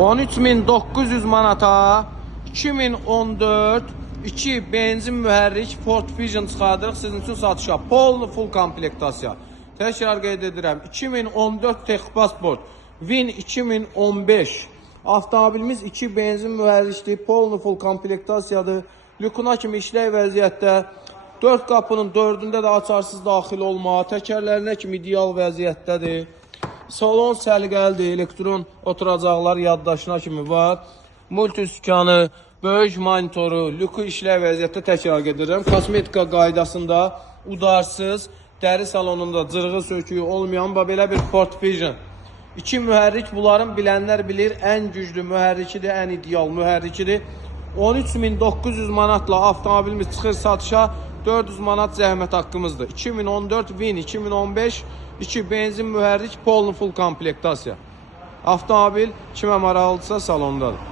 13.900 manata 2014 2 benzin mühərrik Ford Fusion çıxardırıq sizin üçün satışa. Full komplektasiya. Təkrar qeyd edirəm. 2014 Texpasport Win 2015 avtomobilimiz 2 benzin mühərrikdir. Full komplektasiyadır. Lükuna kimi işlək vəziyyətdə. 4 qapının 4-ündə də açarsız daxil olma. Təkərlərinə kimi ideal vəziyyətdədir. Salon səliqəlidir. Elektron oturacaqlar yaddaşına kimi var. Multi sükanı, böyük monitoru, lükü işlək vəziyyətdə təkrar edirəm. Kosmetika qaydasında udarsız, dəri salonunda cırğı söküyü olmayan belə bir Ford Fusion. 2 mühərrik bunların bilənlər bilir ən güclü mühərrikidir, ən ideal mühərrikidir. 13.900 manatla avtomobilimiz çıxır satışa. 400 manat zəhmət haqqımızdır. 2014 Win 2015 2 benzin mühərrik full komplektasiya. Avtomobil kimə maraqlıdırsa salondadır.